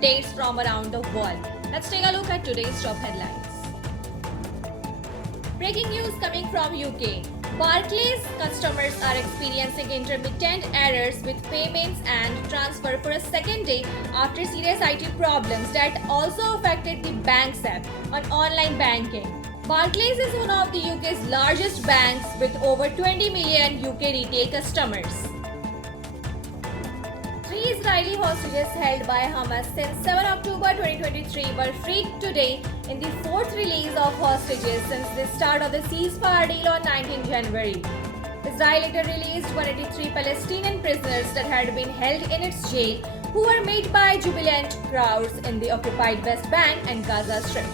updates from around the world. Let's take a look at today's top headlines. Breaking news coming from UK. Barclays customers are experiencing intermittent errors with payments and transfer for a second day after serious IT problems that also affected the bank's app on online banking. Barclays is one of the UK's largest banks with over 20 million UK retail customers. Three Israeli hostages held by Hamas since 7 October 2023 were freed today in the fourth release of hostages since the start of the ceasefire deal on 19 January. Israel later released 183 Palestinian prisoners that had been held in its jail, who were made by jubilant crowds in the occupied West Bank and Gaza Strip.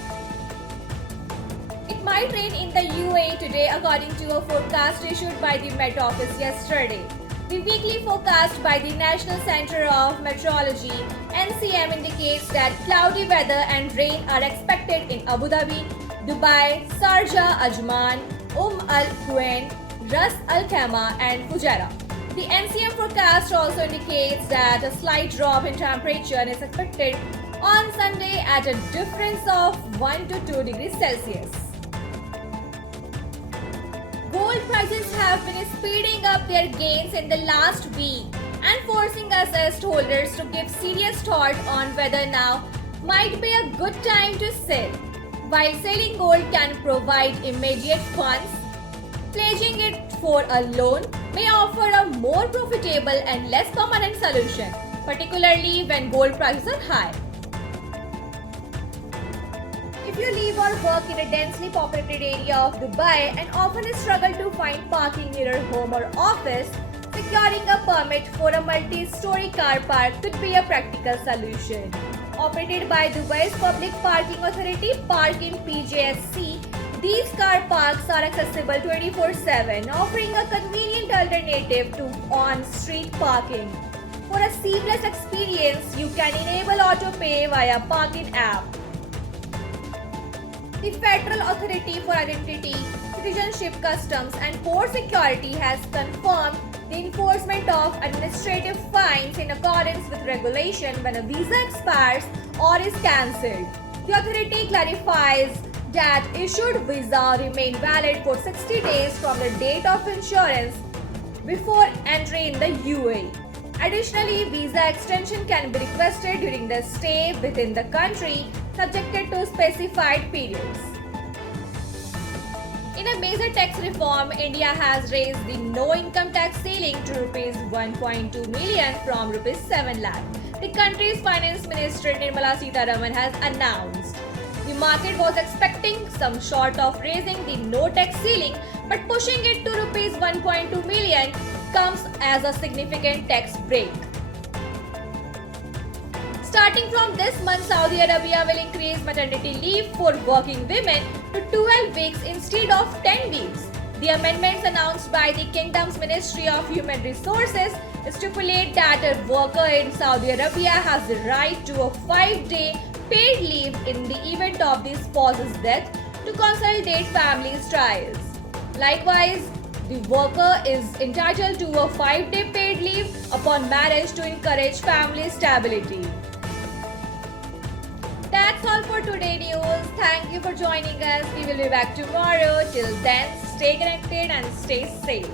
It might rain in the UAE today according to a forecast issued by the Met Office yesterday. The weekly forecast by the National Centre of Meteorology (NCM) indicates that cloudy weather and rain are expected in Abu Dhabi, Dubai, Sharjah, Ajman, Al Quwain, Ras Al Khaimah and Fujairah. The NCM forecast also indicates that a slight drop in temperature is expected on Sunday at a difference of 1 to 2 degrees Celsius. Gold prices have been speeding up their gains in the last week and forcing assessed holders to give serious thought on whether now might be a good time to sell. While selling gold can provide immediate funds, pledging it for a loan may offer a more profitable and less permanent solution, particularly when gold prices are high. If you live or work in a densely populated area of Dubai and often struggle to find parking near your home or office, securing a permit for a multi-story car park could be a practical solution. Operated by Dubai's Public Parking Authority, Park in PJSC, these car parks are accessible 24/7, offering a convenient alternative to on-street parking. For a seamless experience, you can enable auto pay via Parking app. The Federal Authority for Identity, Citizenship, Customs and Port Security has confirmed the enforcement of administrative fines in accordance with regulation when a visa expires or is cancelled. The authority clarifies that issued visa remain valid for 60 days from the date of insurance before entry in the UAE. Additionally, visa extension can be requested during the stay within the country, subjected to specified periods. In a major tax reform, India has raised the no income tax ceiling to rupees 1.2 million from rupees 7 lakh. The country's finance minister Nirmala Sitharaman has announced. The market was expecting some sort of raising the no tax ceiling, but pushing it to rupees 1.2 million comes as a significant tax break. Starting from this month, Saudi Arabia will increase maternity leave for working women to 12 weeks instead of 10 weeks. The amendments announced by the Kingdom's Ministry of Human Resources stipulate that a worker in Saudi Arabia has the right to a 5-day paid leave in the event of the spouse's death to consolidate family ties. Likewise, the worker is entitled to a 5-day paid leave upon marriage to encourage family stability. That's all for today news. Thank you for joining us. We will be back tomorrow. Till then, stay connected and stay safe.